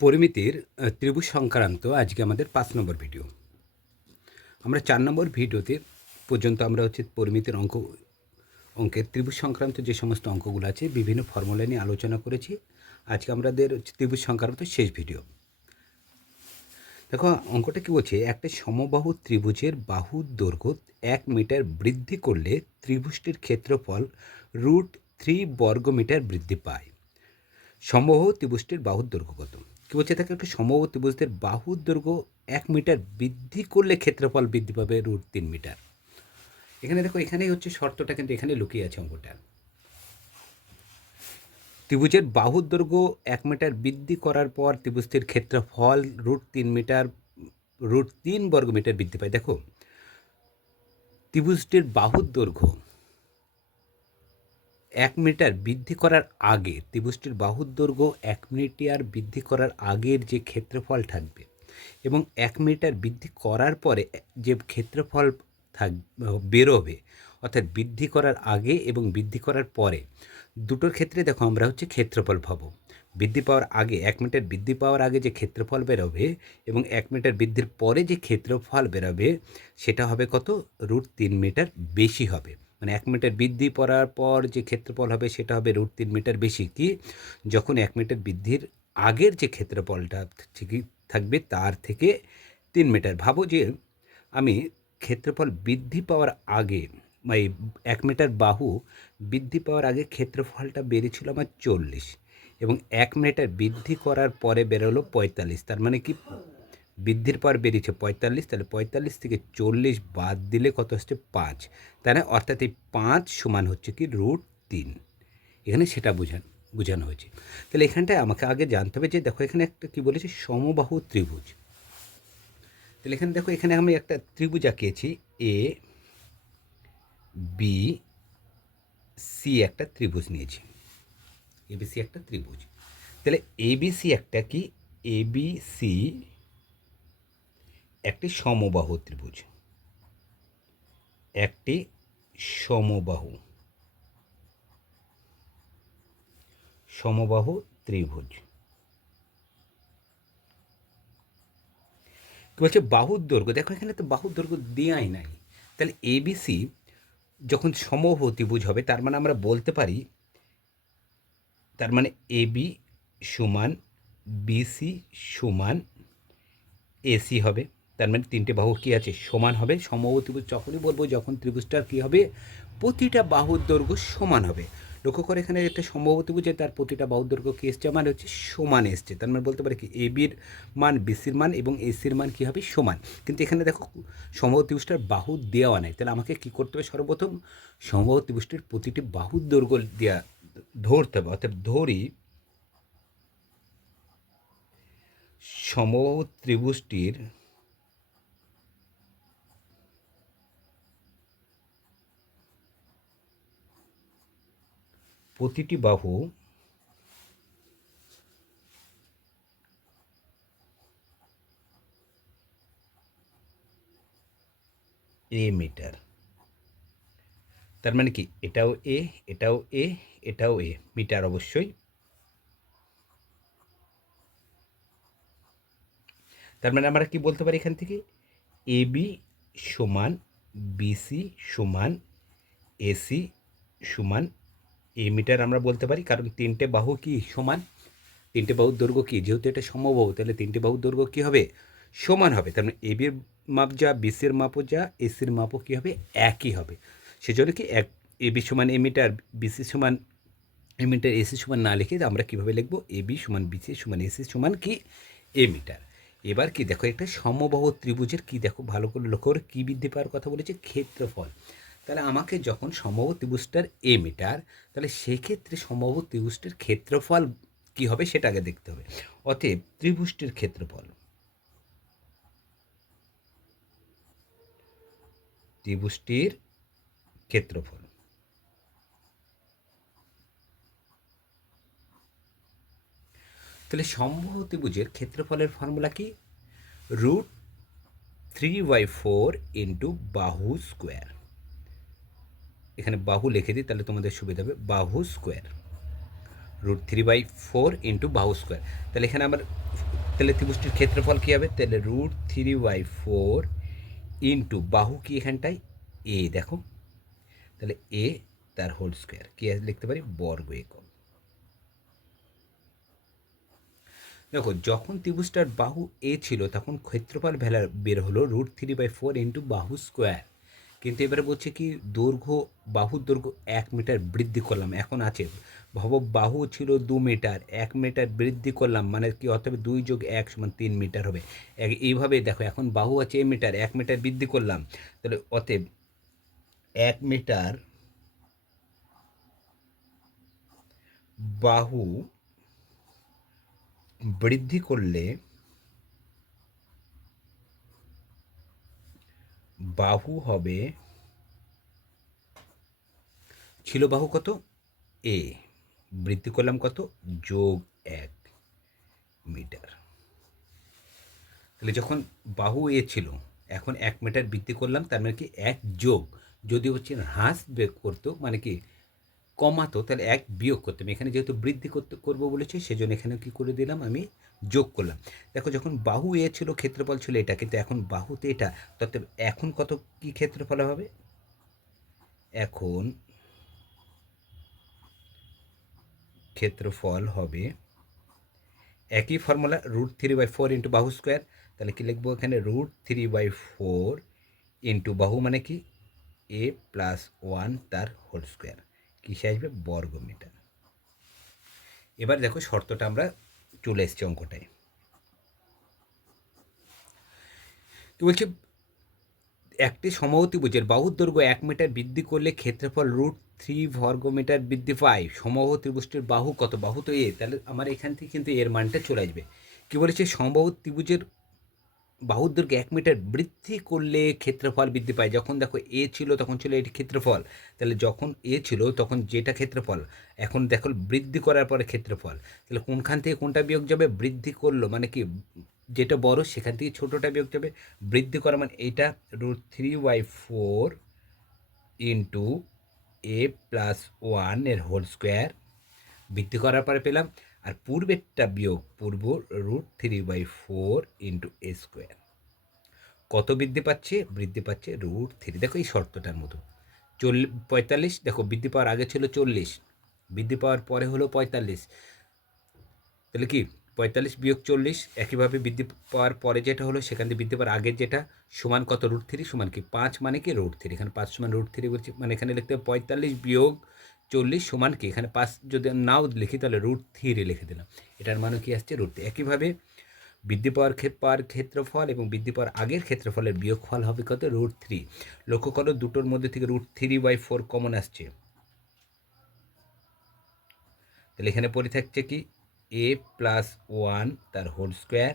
পরিমিতির ত্রিভুজ সংক্রান্ত আজকে আমাদের পাঁচ নম্বর ভিডিও। আমরা চার নম্বর ভিডিওতে পর্যন্ত আমরা হচ্ছে পরিমিতির অঙ্ক, অঙ্কের ত্রিভুজ সংক্রান্ত যে সমস্ত অঙ্কগুলো আছে, বিভিন্ন ফর্মুলা নিয়ে আলোচনা করেছি। আজকে আমাদের ত্রিভুজ সংক্রান্ত শেষ ভিডিও। দেখো, অঙ্কটা কী বলছে? একটা সমবাহু ত্রিভুজের বাহুর দৈর্ঘ্য এক মিটার বৃদ্ধি করলে ত্রিভুজটির ক্ষেত্রফল রুট থ্রি বর্গ মিটার বৃদ্ধি পায়। সমবাহু ত্রিভুজটির বাহুর দৈর্ঘ্য কত? কি বলছে? থাকে একটা সমবাহু ত্রিভুজের বাহুর দৈর্ঘ্য এক মিটার বৃদ্ধি করলে ক্ষেত্রফল বৃদ্ধি পাবে রুট তিন মিটার। এখানে দেখো, এখানেই হচ্ছে শর্তটা, কিন্তু এখানে লুকিয়ে আছে অঙ্কটা। ত্রিভুজের বাহুর দৈর্ঘ্য এক মিটার বৃদ্ধি করার পর ত্রিভুজটির ক্ষেত্রফল রুট তিন মিটার, রুট তিন বর্গ মিটার বৃদ্ধি পায়। দেখো, ত্রিভুজটির বাহুর দৈর্ঘ্য এক মিটার বৃদ্ধি করার আগে ত্রিভুজটির বাহুর দৈর্ঘ্য এক মিটার বৃদ্ধি করার আগের যে ক্ষেত্রফল থাকবে এবং এক মিটার বৃদ্ধি করার পরে যে ক্ষেত্রফল থাক, বেরোবে, অর্থাৎ বৃদ্ধি করার আগে এবং বৃদ্ধি করার পরে, দুটোর ক্ষেত্রে দেখো আমরা হচ্ছে ক্ষেত্রফল পাবো। বৃদ্ধি পাওয়ার আগে, এক মিটার বৃদ্ধি পাওয়ার আগে যে ক্ষেত্রফল বেরোবে এবং এক মিটার বৃদ্ধির পরে যে ক্ষেত্রফল বেরোবে, সেটা হবে কত? রুট তিন মিটার বেশি হবে। মানে এক মিটার বৃদ্ধি করার পর যে ক্ষেত্রফল হবে সেটা হবে রুট তিন মিটার বেশি, কি? যখন এক মিটার বৃদ্ধির আগের যে ক্ষেত্রফলটা ঠিকই থাকবে তার থেকে তিন মিটার। ভাবো যে আমি ক্ষেত্রফল বৃদ্ধি পাওয়ার আগে এই এক মিটার বাহু বৃদ্ধি পাওয়ার আগে ক্ষেত্রফলটা বেড়েছিল আমার চল্লিশ এবং এক মিটার বৃদ্ধি করার পরে বেরোলো পঁয়তাল্লিশ। তার মানে কি? বৃদ্ধির পর বেরিয়েছে পঁয়তাল্লিশ, তাহলে পঁয়তাল্লিশ থেকে চল্লিশ বাদ দিলে কত হচ্ছে? পাঁচ। তাহলে অর্থাৎ এই পাঁচ সমান হচ্ছে কি? রুট তিন। এখানে সেটা বোঝান, বোঝানো হয়েছে। তাহলে এখানটায় আমাকে আগে জানতে হবে যে দেখো এখানে একটা কি বলেছে? সমবাহু ত্রিভুজ। তাহলে এখানে দেখো, এখানে আমি একটা ত্রিভুজ আঁকিয়েছি। এ, বি, সি একটা ত্রিভুজ নিয়েছি। এবিসি একটা ত্রিভুজ। তাহলে এবিসি একটা কি? এবিসি একটি সমবাহু ত্রিভুজ। একটি সমবাহু। সমবাহু ত্রিভুজ। কি বলছে? বাহুর দৈর্ঘ্য। দেখো এখানে তো বাহুর দৈর্ঘ্য দেওয়াই নাই। তাহলে এবিসি যখন সমবাহু ত্রিভুজ হবে, তার মানে আমরা বলতে পারি, তার মানে এবি সমান বিসি সমান এসি হবে। তার মানে তিনটে বাহু কী আছে? সমান হবে। সমবাহু ত্রিভুজ যখনই বলব, যখন ত্রিভুজটার কী হবে? প্রতিটা বাহুর দৈর্ঘ্য সমান হবে। লক্ষ্য করে এখানে একটা সম্ভব ত্রিভুজে তার প্রতিটা বাহুর দৈর্ঘ্য কী এসছে? মানে হচ্ছে সমান এসছে। তার মানে বলতে পারে কি এ বির মান বিসির মান এবং এসির মান কী হবে? সমান। কিন্তু এখানে দেখো সম্ভব ত্রিভুজটার বাহু দেওয়া নাই। তাহলে আমাকে কী করতে হবে? সর্বপ্রথম সম্ভব ত্রিভুজটির প্রতিটি বাহুর দৈর্ঘ্য দেওয়া ধরতে হবে। অর্থাৎ ধরি, সমবাহু ত্রিভুজটির প্রতিটি বাহু এ মিটার তার মানে কি? এটাও এ এটাও এ এটাও এ মিটার অবশ্যই। তার মানে আমরা কি বলতে পারি এখান থেকে? এ বি সমান বিসি সমান এসি সমান এ মিটার আমরা বলতে পারি, কারণ তিনটে বাহু কি সমান? তিনটে বাহুর দৈর্ঘ্য কি? যেহেতু এটা সমবাহু, তাহলে তিনটে বাহুর দৈর্ঘ্য কী হবে? সমান হবে। তার মানে এ বির মাপ যা বিসির মাপও যা এসির মাপও কী হবে? একই হবে। সেজন্য কি এক এ বি সমান এ মিটার বিসি সমান এ মিটার এসি সমান না লিখে আমরা কীভাবে লিখব? বি সমান বিসি সমান এসি সমান কি? A metre. এবার কি দেখো, একটা সমবাহু ত্রিভুজের কি দেখো, ভালো করে লক্ষ্য করে কী বৃদ্ধি পাওয়ার কথা বলেছে? ক্ষেত্রফল। তাহলে আমাকে যখন সম্ভব ত্রিভুজটার এ মিটার তাহলে সেক্ষেত্রে সম্ভব ত্রিভুজটির ক্ষেত্রফল কি হবে সেটা আগে দেখতে হবে। অতএব ত্রিভুজটির ক্ষেত্রফল ত্রিভুজটির ক্ষেত্রফল। তাহলে সম্ভব ত্রিভুজের ক্ষেত্রফলের ফর্মুলা কি? Root three by four into বাহু স্কোয়ার এখানে বাহু লিখে দিই, তাহলে তোমাদের সুবিধা হবে বাহু square root three by four into বাহু স্কোয়ার তাহলে এখানে আমার তাহলে ত্রিভুজটির ক্ষেত্রফল কী হবে? তাহলে root three by four into বাহু কি এখানটায়? এ দেখো। তাহলে এ তার হোল স্কোয়ার কী লিখতে পারি? বর্গ একক। দেখো, যখন ত্রিভুজটার বাহু এ ছিল, তখন ক্ষেত্রফল ভেলা বের হলো root three by four into বাহু স্কোয়ার কিন্তু এবারে বলছে কি, দৈর্ঘ্য, বাহুর দৈর্ঘ্য এক মিটার বৃদ্ধি করলাম, এখন আছে। ভাব বাহু ছিল দু মিটার এক মিটার বৃদ্ধি করলাম মানে কি অর্থাৎ দুই যোগ এক সমান তিন মিটার হবে। এইভাবে দেখো, এখন বাহু আছে এ মিটার এক মিটার বৃদ্ধি করলাম। তাহলে অতএব এক মিটার বাহু বৃদ্ধি করলে বাহু হবে, ছিল বাহু কত? এ বৃদ্ধি করলাম কত? যোগ এক মিটার। তাহলে যখন বাহু এ ছিল, এখন এক মিটার বৃদ্ধি করলাম, তার মানে কি এক যোগ। যদি হচ্ছে হ্রাস করতো মানে কি কমাতো, তাহলে এক বিয়োগ করতাম। এখানে যেহেতু বৃদ্ধি করতে, করব বলেছে, সেজন্য এখানে কি করে দিলাম আমি? যোগ করলাম। দেখো যখন বাহু এ ছিল, ক্ষেত্রফল ছিল এটা, কিন্তু এখন বাহুতে এটা, তবে এখন কত, কি ক্ষেত্রফল হবে? এখন ক্ষেত্রফল হবে, একই formula root three by four into বাহু স্কোয়ার তাহলে কি লিখব এখানে? Root three by four into বাহু মানে কি? এ প্লাস ওয়ান তার হোল স্কোয়ার কিসে আসবে? বর্গ মিটার এবার দেখো শর্তটা আমরা চলে এসছে অঙ্কটায়। তো বলছে, একটি সমভূতিভুজের বাহুর দৈর্ঘ্য এক মিটার বৃদ্ধি করলে ক্ষেত্রফল রুট থ্রি বর্গমিটার বৃদ্ধি পায়। সমবাহু ত্রিভুজটির বাহু কত? বাহু তো এ, তাহলে আমার এখান থেকে কিন্তু এর মানটা চলে আসবে। কী বলেছে? সমবাহু ত্রিভুজের বাহুর দৈর্ঘ্য এক মিটার বৃদ্ধি করলে ক্ষেত্রফল বৃদ্ধি পায়। যখন দেখো এ ছিল, তখন ছিল এটি ক্ষেত্রফল। তাহলে যখন এ ছিল, তখন যেটা ক্ষেত্রফল? এখন দেখো বৃদ্ধি করার পরে ক্ষেত্রফল। তাহলে কোনখান থেকে কোনটা বিয়োগ যাবে? বৃদ্ধি করল মানে কি? যেটা বড়, সেখান থেকে ছোটোটা বিয়োগ যাবে। বৃদ্ধি করা মানে এইটা root three by four into A plus ওয়ানের হোল স্কোয়ার বৃদ্ধি করার পরে পেলাম আর পূর্বেরটা বিয়োগ, পূর্ব root three by four into A square কত বৃদ্ধি পাচ্ছে? বৃদ্ধি পাচ্ছে রুট থ্রি দেখো এই শর্তটার মতো। চল্লিশ পঁয়তাল্লিশ, দেখো বৃদ্ধি পাওয়ার আগে ছিল চল্লিশ। বৃদ্ধি পাওয়ার পরে হলো পঁয়তাল্লিশ। তাহলে কি? পঁয়তাল্লিশ বিয়োগ চল্লিশ, একইভাবে বৃদ্ধি পাওয়ার পরে যেটা হলো, সেখান থেকে বৃদ্ধি পাওয়ার আগের যেটা, সমান কত রুট থ্রি সমান কি? পাঁচ মানে কি রুট থ্রি এখানে পাঁচ সমান রুট থ্রি বলছি মানে এখানে লিখতে হবে পঁয়তাল্লিশ বিয়োগ চল্লিশ সমান কি? এখানে পাঁচ যদি নাও লিখি, তাহলে রুট থ্রি লিখে দিলাম। এটার মানে কি আসছে? রুট একইভাবে বৃদ্ধি পাওয়ার পাওয়ার ক্ষেত্রফল এবং বৃদ্ধি পাওয়ার আগের ক্ষেত্রফলের বিয়োগফল হবে কত? রুট থ্রি লক্ষ্য করো, দুটোর মধ্যে থেকে root three by four common আসছে। তাহলে এখানে পড়ে থাকছে কি? এ প্লাস ওয়ান তার whole square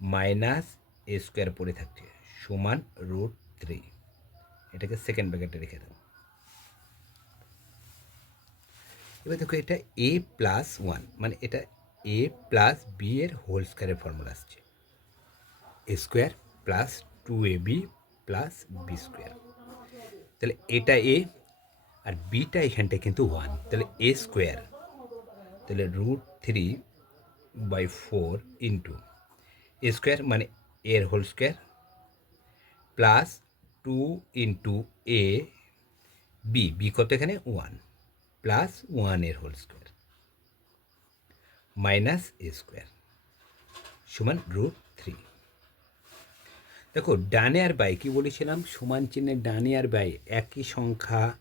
minus A square পড়ে থাকছে। সমান রুট থ্রি এটাকে সেকেন্ড ব্র্যাকেটে রেখে দাও। এবার দেখো এটা এ প্লাস ওয়ান মানে এটা এ প্লাস বি এর হোল স্কোয়ারের ফর্মুলা আসছে। A square plus two A B plus B square তাহলে এটা এ আর বিটা এখানটায় কিন্তু ওয়ান তাহলে এ স্কোয়ার তাহলে root three by four into A square মানে এর whole square plus two into A B B কত এখানে? ওয়ান প্লাস ওয়ানের whole square. Minus A square সমান রুট থ্রি। দেখো, ডানে আর বাই কি বলেছিলাম? সমান চিহ্নের ডানে আর বাই একই সংখ্যা,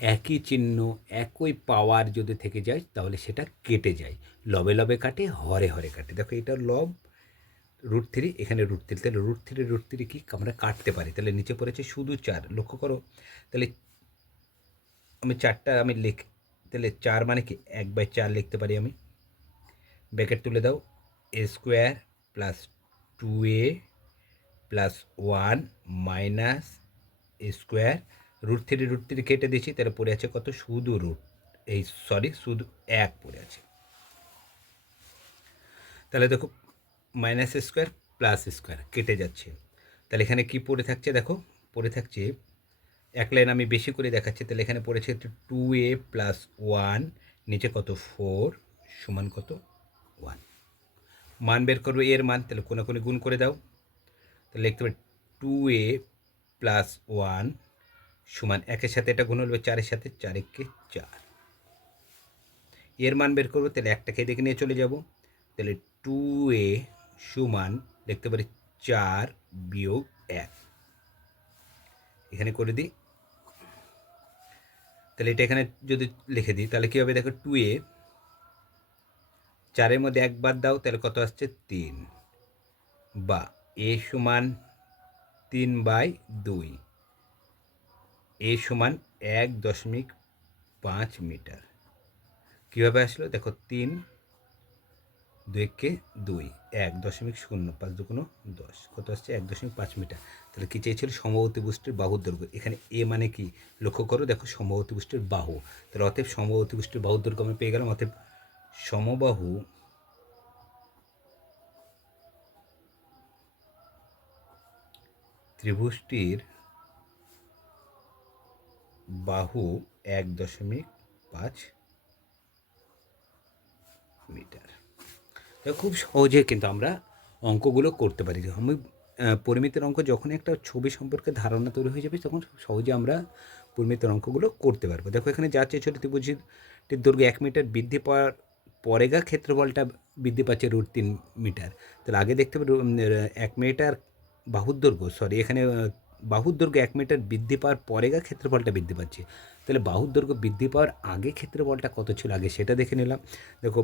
একই চিহ্ন, একই পাওয়ার যদি থেকে যায়, তাহলে সেটা কেটে যায়। লবে লবে কাটে, হরে হরে কাটে। দেখো, এটা লব, রুট থ্রি, এখানে রুট থ্রি। তাহলে রুট থ্রি রুট থ্রি কি আমরা কাটতে পারি? তাহলে নিচে পড়েছে শুধু চার। লক্ষ্য করো, তাহলে আমি চারটা আমি লিখ, তাহলে চার মানে কি? এক বাই চার লিখতে পারি আমি। ব্যাকেট তুলে দাও। A square plus two A plus one minus A square root three root three কেটে দিয়েছি, তাহলে পড়ে আছে কত? শুধু রুট। এই সরি, শুধু এক পড়ে আছে। তাহলে দেখো, মাইনাস স্কোয়ার প্লাস স্কোয়ার কেটে যাচ্ছে। তাহলে এখানে কি পড়ে থাকছে? দেখো, পড়ে থাকছে এক লাইন আমি বেশি করে দেখাচ্ছি, তাহলে এখানে পড়েছে টু এ প্লাস ওয়ান নিচে কত ফোর সমান কত ওয়ান মান বের করবে এর মান, তাহলে কোনো কোনো গুণ করে দাও। তাহলে লিখতে পারি টু এ প্লাস ওয়ান সমান একের সাথে এটা গুণ হলবে চারের সাথে চার একে চার। এর মান বের করব, তাহলে একটাকে দেখে নিয়ে চলে যাব। তাহলে টু এ সমান লিখতে পারি চার বিয়োগ এক। এখানে করে দিই তাহলে এটা এখানে যদি লিখে দিই, তাহলে কী হবে? দেখো টু এ চারের মধ্যে একবার দাও, তাহলে কত আসছে? তিন। বা এ সমান তিন বাই দুই। এ সমান এক দশমিক পাঁচ মিটার। কীভাবে আসলো? দেখো, তিন দুইকে দুই, এক দশমিক শূন্য পাঁচ দুগুণ দশ। কত আসছে? এক দশমিক পাঁচ মিটার। তাহলে কী চেয়েছিল? সমবর্তী বুষ্টির বাহুর দৈর্ঘ্য। এখানে এ মানে কি? লক্ষ্য করো, দেখো সমবর্তী বুষ্টির বাহু। তাহলে অতএব সমবর্তী বুষ্টির বাহুর দৈর্ঘ্য আমি পেয়ে গেলাম। অতএব সমবাহু ত্রিভুজটির বাহু এক দশমিক পাঁচ মিটার। খুব সহজে কিন্তু আমরা অঙ্কগুলো করতে পারি। আমি পরিমিতের অঙ্ক যখন একটা ছবি সম্পর্কে ধারণা তৈরি হয়ে যাবে, তখন সহজে আমরা পরিমিতের অঙ্কগুলো করতে পারব। দেখো এখানে যা চেয়েছিল ত্রিভুজটির দৈর্ঘ্য এক মিটার, বৃদ্ধি পাওয়ার পরে গা ক্ষেত্রফলটা বৃদ্ধি পাচ্ছে রুট তিন মিটার। তাহলে আগে দেখতে পাবো এক মিটার বাহুর দৈর্ঘ্য সরি এখানে বাহুর দৈর্ঘ্য এক মিটার, বৃদ্ধি পাওয়ার পরে গা ক্ষেত্রফলটা বৃদ্ধি পাচ্ছে। তাহলে বাহুর দৈর্ঘ্য বৃদ্ধি পাওয়ার আগে ক্ষেত্রফলটা কত ছিল আগে সেটা দেখে নিলাম। দেখো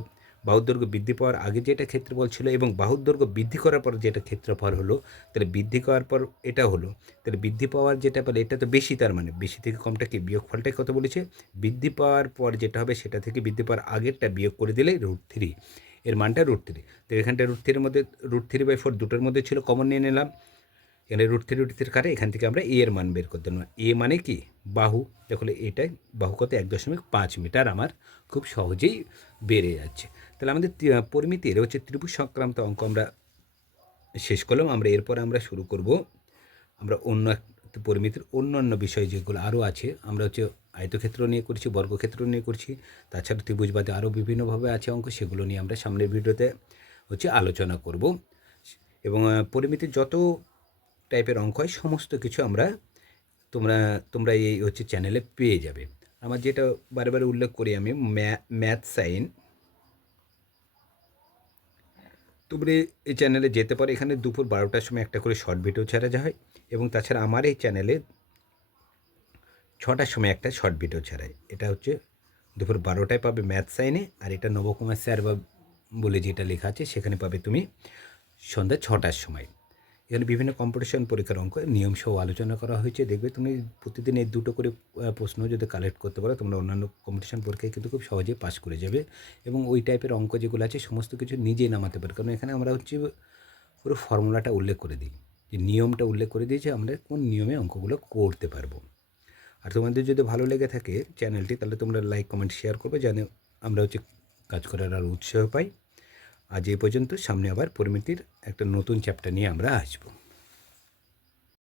বাহুর দৈর্ঘ্য বৃদ্ধি পাওয়ার আগে যেটা ক্ষেত্রফল ছিল এবং বাহুর দৈর্ঘ্য বৃদ্ধি করার পর যেটা ক্ষেত্রফল হলো, তাহলে বৃদ্ধি করার পর এটা হলো, তাহলে বৃদ্ধি পাওয়ার যেটা পেলে এটা তো বেশি তার মানে বেশি থেকে কমটা কি? বিয়োগফলটাই কত বলেছে? বৃদ্ধি পাওয়ার পর যেটা হবে সেটা থেকে বৃদ্ধি পাওয়ার আগেরটা বিয়োগ করে দিলে রুট থ্রি এর মানটা রুট থ্রি তো এখানটা রুট থ্রির মধ্যে রুট থ্রি বাই ফোর দুটোর মধ্যে ছিল কমন নিয়ে নিলাম, এখানে রুট থ্রি রুট থ্রির কারে, এখান থেকে আমরা এ এর মান বের করতে পারব এ মানে কি? বাহু দেখলে এটাই বাহু কত? এক দশমিক পাঁচ মিটার আমার খুব সহজেই বেড়ে যাচ্ছে। তাহলে আমাদের ত্রি- পরিমিতির হচ্ছে ত্রিভুজ সংক্রান্ত অঙ্ক আমরা শেষ করলাম। আমরা এরপর আমরা শুরু করব। আমরা অন্য পরিমিতির অন্য অন্য বিষয় যেগুলো আরও আছে, আমরা হচ্ছে আয়তক্ষেত্র নিয়ে করছি, বর্গক্ষেত্র নিয়ে করছি, তাছাড়া ত্রিভুজবাদে আরও বিভিন্নভাবে আছে অঙ্ক, সেগুলো নিয়ে আমরা সামনের ভিডিওতে হচ্ছে আলোচনা করব। এবং পরিমিতির যত টাইপের অঙ্ক হয়, সমস্ত কিছু আমরা তোমরা তোমরা এই হচ্ছে চ্যানেলে পেয়ে যাবে। আমার যেটা বারে বারে উল্লেখ করি আমি ম্যাথ সাইন তোমরা এই চ্যানেলে যেতে পারো। এখানে দুপুর বারোটার সময় একটা করে শর্ট ভিডিও ছাড়া হয় এবং তাছাড়া আমার এই চ্যানেলে ছটার সময় একটা শর্ট ভিডিও ছাড়াই এটা হচ্ছে দুপুর বারোটায় পাবে ম্যাথ সাইনে আর এটা নবকুমার স্যার বা বলে যেটা লেখা আছে, সেখানে পাবে তুমি সন্ধ্যা ছটার সময়। এখানে বিভিন্ন কম্পিটিশন পরীক্ষার অঙ্ক, নিয়ম সহ আলোচনা করা হয়েছে। দেখবে তুমি প্রতিদিন এই দুটো করে প্রশ্ন যদি কালেক্ট করতে পারো, তোমরা অন্যান্য কম্পিটিশন পরীক্ষায় কিন্তু খুব সহজে পাস করে যাবে। এবং ওই টাইপের অঙ্ক যেগুলো আছে, সমস্ত কিছু নিজেই নামাতে পারো। কারণ এখানে আমরা হচ্ছে পুরো ফর্মুলাটা উল্লেখ করে দিই। যে নিয়মটা উল্লেখ করে দিয়েছে, আমরা কোন নিয়মে অঙ্কগুলো করতে পারব। আর তোমাদের যদি ভালো লেগে থাকে চ্যানেলটি, তাহলে তোমরা লাইক কমেন্ট শেয়ার করবে। যেন আমরা হচ্ছে কাজ করার আর উৎসাহ পাই। আজ এই পর্যন্ত সামনে আবার পরিমিতির একটা নতুন চ্যাপ্টার নিয়ে আমরা আসব।